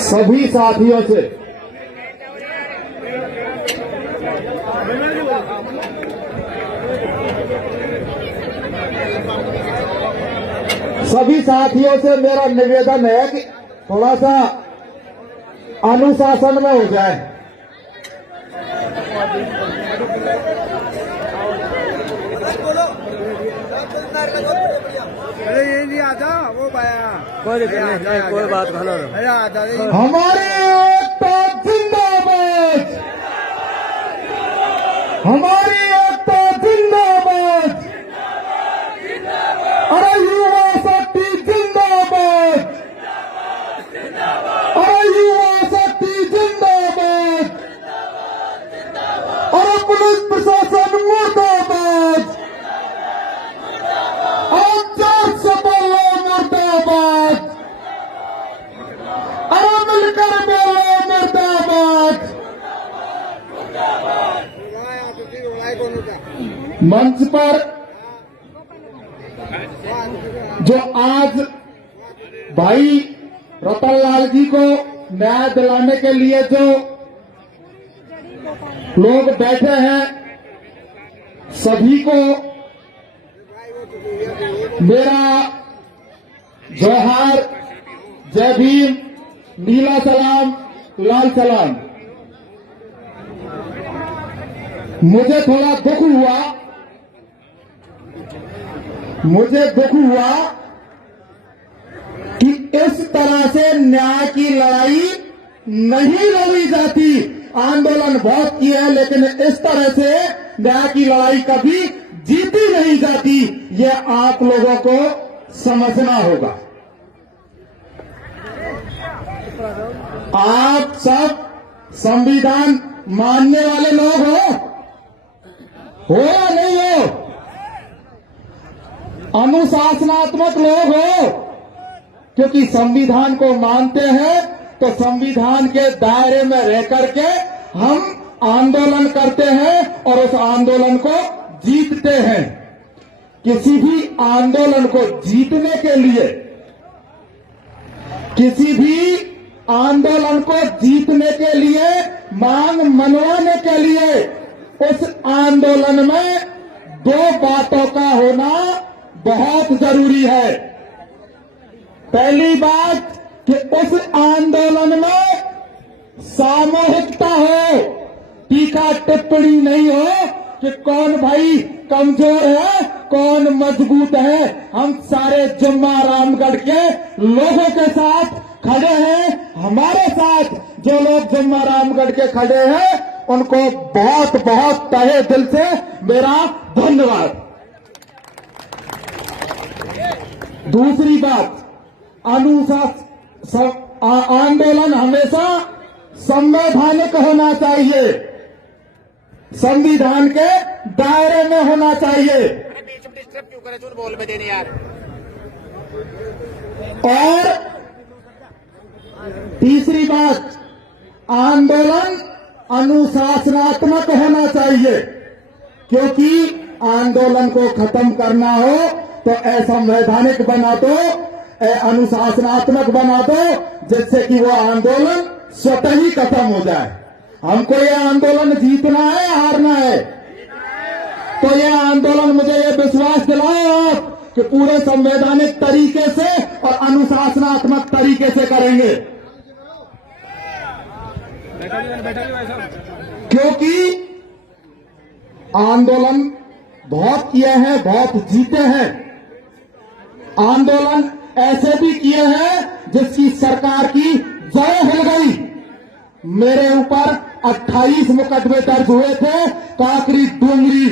सभी साथियों से मेरा निवेदन है कि थोड़ा सा अनुशासन में हो जाए। अरे ये नहीं आता वो पाया कोई दिक्कत नहीं, कोई बात भलो अरे आता नहीं। हमारी एकता जिंदाबाद, हमारी एकता जिंदाबाद। अरे युवा शक्ति जिंदाबाद, अरे युवा शक्ति जिंदाबाद। अरे पुलिस प्रशासन मुर्दाबाद, मुर्दाबाद। अरे मिलकर बोलो मुर्दाबाद। मंच पर जो आज भाई रतनलाल जी को न्याय दिलाने के लिए जो लोग बैठे हैं, सभी को मेरा जोहार, जय भीम, नीला सलाम, लाल सलाम। मुझे थोड़ा दुख हुआ कि इस तरह से न्याय की लड़ाई नहीं लड़ी जाती। आंदोलन बहुत किया है, लेकिन इस तरह से न्याय की लड़ाई कभी जीती नहीं जाती। ये आप लोगों को समझना होगा। आप सब संविधान मानने वाले लोग हो या नहीं हो? अनुशासनात्मक लोग हो? क्योंकि संविधान को मानते हैं तो संविधान के दायरे में रह करके हम आंदोलन करते हैं और उस आंदोलन को जीतते हैं। किसी भी आंदोलन को जीतने के लिए, किसी भी आंदोलन को जीतने के लिए, मांग मनवाने के लिए उस आंदोलन में दो बातों का होना बहुत जरूरी है। पहली बात कि उस आंदोलन में सामूहिकता हो, टीका टिप्पणी नहीं हो कि कौन भाई कमजोर है, कौन मजबूत है। हम सारे जम्मा रामगढ़ के लोगों के साथ खड़े हैं। हमारे साथ जो लोग जम्मा रामगढ़ के खड़े हैं उनको बहुत बहुत तहे दिल से मेरा धन्यवाद। दूसरी बात, आंदोलन हमेशा संवैधानिक होना चाहिए, संविधान के दायरे में होना चाहिए। और तीसरी बात, आंदोलन अनुशासनात्मक होना चाहिए, क्योंकि आंदोलन को खत्म करना हो तो असंवैधानिक बना दो, अनुशासनात्मक बना दो, जिससे कि वो आंदोलन स्वतः ही खत्म हो जाए। हमको ये आंदोलन जीतना है, हारना है। तो ये आंदोलन, मुझे ये विश्वास दिलाओ आप कि पूरे संवैधानिक तरीके से और अनुशासनात्मक तरीके से करेंगे, क्योंकि आंदोलन बहुत किए हैं, बहुत जीते हैं। आंदोलन ऐसे भी किए हैं जिसकी सरकार की जय हो गई। मेरे ऊपर 28 मुकदमे दर्ज हुए थे काकरी डूंगरी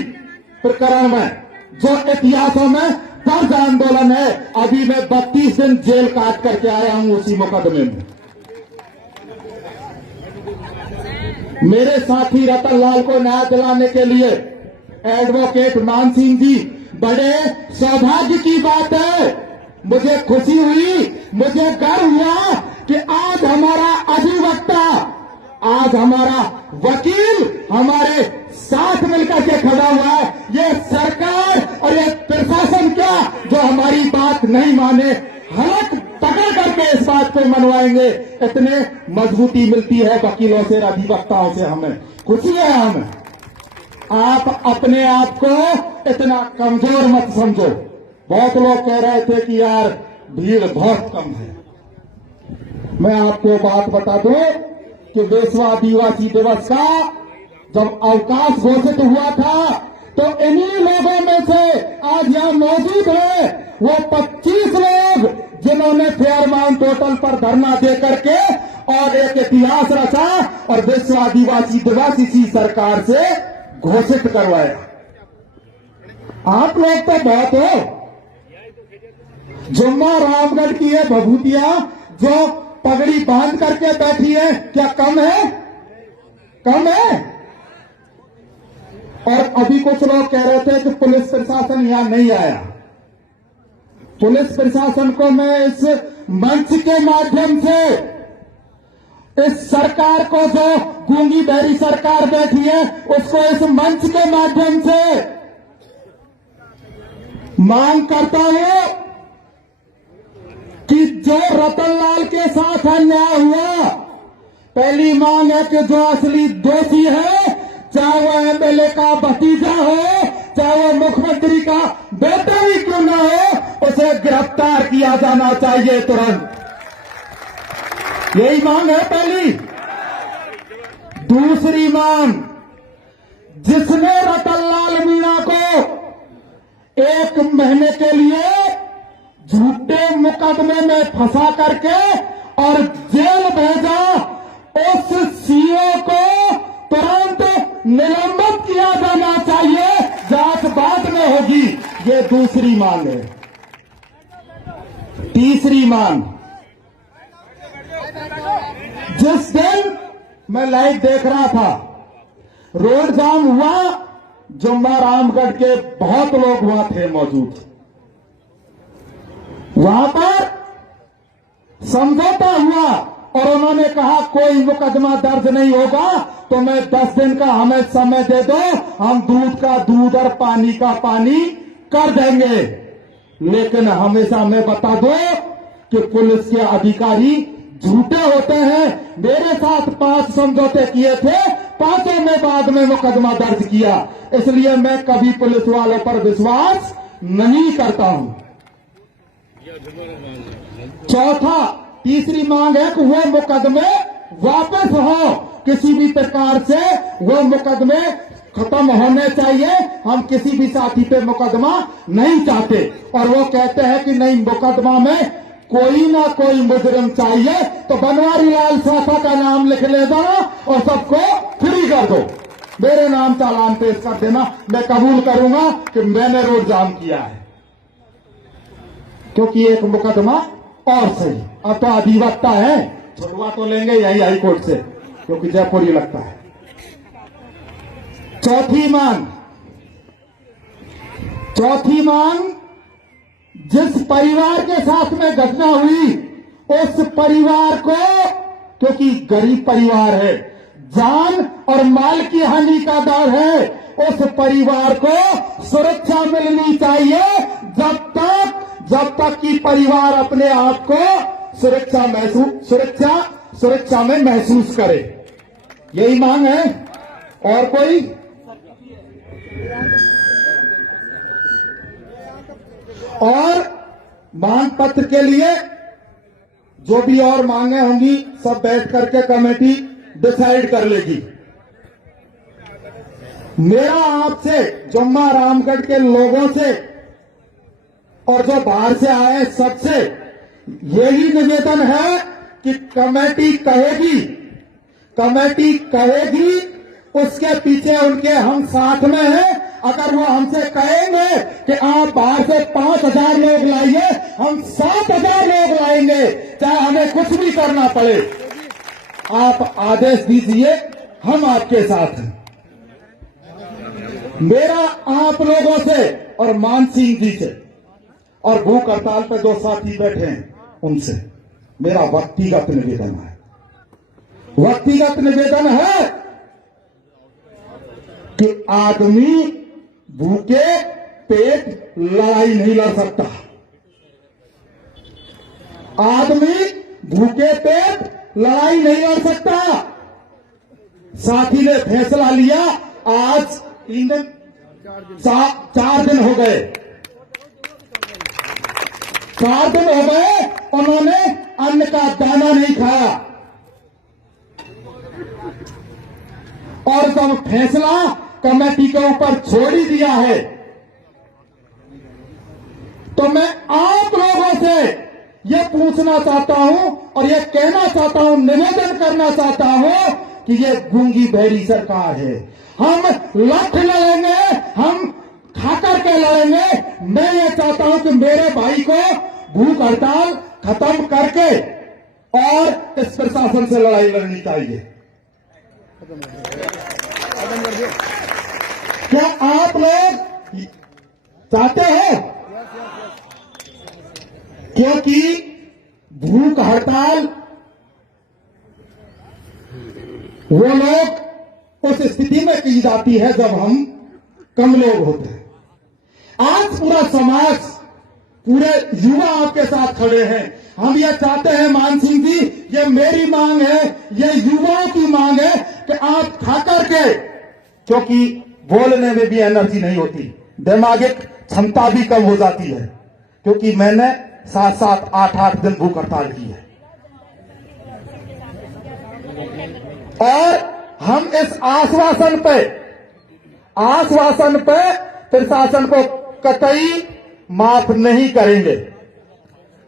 प्रकरण में, जो इतिहासों में दर्ज आंदोलन है। अभी मैं 32 दिन जेल काट करके आया हूं उसी मुकदमे में। मेरे साथी रतनलाल को न्याय दिलाने के लिए एडवोकेट मान सिंह जी, बड़े सौभाग्य की बात है। मुझे खुशी हुई, मुझे गर्व हुआ कि आज हमारा अधिवक्ता, आज हमारा वकील हमारे साथ मिलकर के खड़ा हुआ है। ये सरकार और ये प्रशासन क्या जो हमारी बात नहीं माने, हलक पकड़ करके इस बात पे मनवाएंगे। इतने मजबूती मिलती है वकीलों से, अधिवक्ताओं से, हमें खुशी है। हमें आप अपने आप को इतना कमजोर मत समझो। बहुत लोग कह रहे थे कि यार भीड़ बहुत कम है। मैं आपको बात बता दूं कि विश्व आदिवासी दिवस का जब अवकाश घोषित हुआ था तो इन्हीं लोगों में से आज यहां मौजूद है वो 25 लोग जिन्होंने फेयरमाउंट होटल पर धरना दे करके और एक इतिहास रचा और विश्व आदिवासी दिवस इसी सरकार से घोषित करवाया। आप लोग तो बहुत हो। जुम्मा रामगढ़ की है भभूतिया जो पगड़ी बांध करके बैठी है, क्या कम है? कम है। और अभी कुछ लोग कह रहे थे कि पुलिस प्रशासन यहां नहीं आया। पुलिस प्रशासन को मैं इस मंच के माध्यम से इस सरकार को, जो गूंगी बहरी सरकार बैठी है, उसको इस मंच के माध्यम से मांग करता हूं कि जो रतनलाल के साथ अन्याय हुआ, पहली मांग है कि जो असली दोषी है, चाहे वो एमएलए का भतीजा हो, चाहे वो मुख्यमंत्री का बेटा ही क्यों ना हो, उसे गिरफ्तार किया जाना चाहिए तुरंत। यही मांग है पहली। दूसरी मांग, जिसने रतनलाल मीणा को 1 महीने के लिए झूठे मुकदमे में फंसा करके और जेल भेजा, उस सीओ को तुरंत निलंबित किया जाना चाहिए। जांच बाद में होगी। ये दूसरी मांग है। तीसरी मांग, जिस दिन मैं लाइव देख रहा था, रोड जाम हुआ, जुम्मा रामगढ़ के बहुत लोग वहां थे मौजूद। वहां पर समझौता हुआ और उन्होंने कहा कोई मुकदमा दर्ज नहीं होगा तो मैं 10 दिन का हमें समय दे दो, हम दूध का दूध और पानी का पानी कर देंगे। लेकिन हमेशा मैं बता दो कि पुलिस के अधिकारी झूठे होते हैं। मेरे साथ 5 समझौते किए थे, 5 में बाद में मुकदमा दर्ज किया। इसलिए मैं कभी पुलिस वालों पर विश्वास नहीं करता हूं। चौथा, तीसरी मांग है कि वो मुकदमे वापस हो, किसी भी प्रकार से वो मुकदमे खत्म होने चाहिए। हम किसी भी साथी पे मुकदमा नहीं चाहते। और वो कहते हैं कि नहीं, मुकदमा में कोई ना कोई मुजरिम चाहिए, तो बनवारी लाल सासा का नाम लिख ले जाना और सबको फ्री कर दो। मेरे नाम चालान पेश कर देना, मैं कबूल करूंगा कि मैंने रोड जाम किया है। क्योंकि एक मुकदमा और सही। अब तो अधिवक्ता है, छुटवा तो लेंगे यही हाई कोर्ट से, क्योंकि जयपुर ही लगता है। चौथी मांग, जिस परिवार के साथ में घटना हुई, उस परिवार को, क्योंकि गरीब परिवार है, जान और माल की हानि का डर है, उस परिवार को सुरक्षा मिलनी चाहिए जब तक कि परिवार अपने आप को सुरक्षा में महसूस करे। यही मांग है। और कोई? और मांग पत्र के लिए जो भी और मांगे होंगी सब बैठ करके कमेटी डिसाइड कर लेगी। मेरा आपसे, जुम्मा रामगढ़ के लोगों से और जो बाहर से आए सबसे यही निवेदन है कि कमेटी कहेगी, उसके पीछे उनके हम साथ में हैं। अगर वो हमसे कहेंगे कि आप बाहर से 5,000 लोग लाइए, हम 7,000 लोग लाएंगे, चाहे हमें कुछ भी करना पड़े। आप आदेश दीजिए, हम आपके साथ हैं। मेरा आप लोगों से और मान सिंह जी से और भूख हड़ताल पर जो साथी बैठे हैं उनसे मेरा व्यक्तिगत निवेदन है कि आदमी भूखे पेट लड़ाई नहीं लड़ सकता। आदमी भूखे पेट लड़ाई नहीं लड़ सकता। साथी ने फैसला लिया, आज इन 4 दिन हो गए, 4 दिन हो गए उन्होंने अन्न का दाना नहीं खाया। और जब फैसला कमेटी के ऊपर छोड़ ही दिया है, तो मैं आप लोगों से यह पूछना चाहता हूं और यह कहना चाहता हूं, निवेदन करना चाहता हूं कि यह गूंगी बहरी सरकार है। हम लठ लड़ेंगे, हम खाकर के लड़ेंगे। मैं ये चाहता हूं कि मेरे भाई को भूख हड़ताल खत्म करके और इस प्रशासन से लड़ाई लड़नी चाहिए। क्या आप लोग चाहते हैं? क्योंकि भूख हड़ताल वो लोग उस स्थिति में की जाती है जब हम कम लोग होते हैं। आज पूरा समाज, पूरे युवा आपके साथ खड़े हैं। हम ये चाहते हैं मान सिंह जी, ये मेरी मांग है, ये युवाओं की मांग है कि आप खाकर के, क्योंकि बोलने में भी एनर्जी नहीं होती, दिमागिक क्षमता भी कम हो जाती है, क्योंकि मैंने 7-7, 8-8 दिन भूख हड़ताल की है। और हम इस आश्वासन पे प्रशासन को कतई माफ नहीं करेंगे,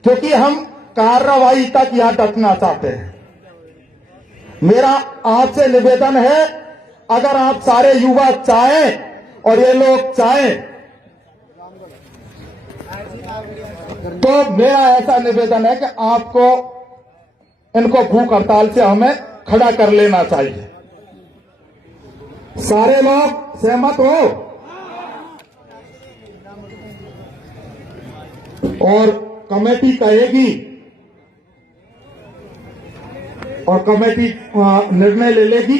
क्योंकि हम कार्रवाई तक यहां डटना चाहते हैं। मेरा आपसे निवेदन है, अगर आप सारे युवा चाहें और ये लोग चाहें, तो मेरा ऐसा निवेदन है कि आपको इनको भूख हड़ताल से हमें खड़ा कर लेना चाहिए। सारे लोग सहमत हो? और कमेटी कहेगी और कमेटी निर्णय ले लेगी।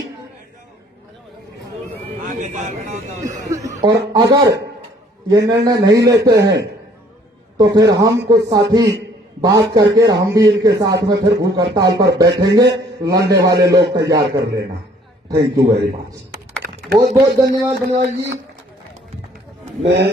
और अगर ये निर्णय नहीं लेते हैं तो फिर हम कुछ साथी बात करके हम भी इनके साथ में फिर भूख हड़ताल पर बैठेंगे। लड़ने वाले लोग तैयार कर लेना। Thank you very much. बहुत बहुत धन्यवाद बनवाल जी। मैं